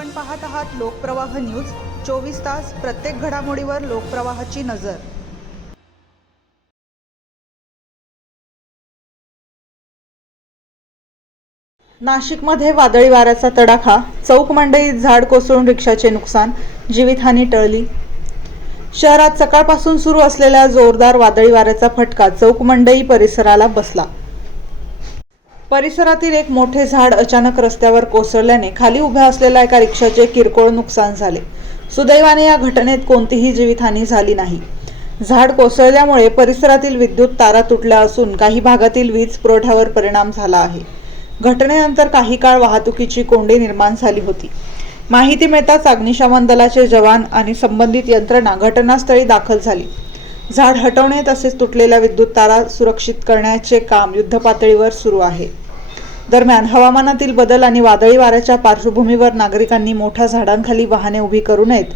आपण पाहत आहात लोकप्रवाह न्यूज 24 तास प्रत्येक घडामोडीवर लोकप्रवाहाची नजर। नाशिकमध्ये वादळी वाऱ्याचा तडाखा, चौक मंडईत झाड कोसळून रिक्षाचे नुकसान, जीवितहानी टळली। शहरात सकाळपासून सुरू असलेल्या जोरदार वादळी वाऱ्याचा फटका चौक मंडई परिसराला बसला। परिसरातील एक मोठे झाड अचानक रस्त्यावर कोसळल्याने खाली उभ्या असलेल्या एका रिक्षाचे किरकोळ नुकसान झाले। सुदैवाने या घटनेत कोणतीही जीवितहानी झाली नाही। झाड कोसळल्यामुळे परिसरातील विद्युत तारा तुटल्या असून काही भागातील वीज पुरवठ्यावर परिणाम झाला आहे। घटनेनंतर काही काळ वाहतुकीची कोंडी निर्माण झाली होती। माहिती मिळताच अग्निशमन दलाचे जवान आणि संबंधित यंत्रणा घटनास्थळी दाखल झाली। झाड हटवणे तसेच तुटलेल्या विद्युत तारा सुरक्षित करण्याचे काम युद्धपातळीवर सुरू आहे। दरम्यान हवामानातील बदल आणि वादळी वाऱ्याच्या पार्श्वभूमीवर नागरिकांनी मोठ्या झाडांखाली वाहने उभी करू नयेत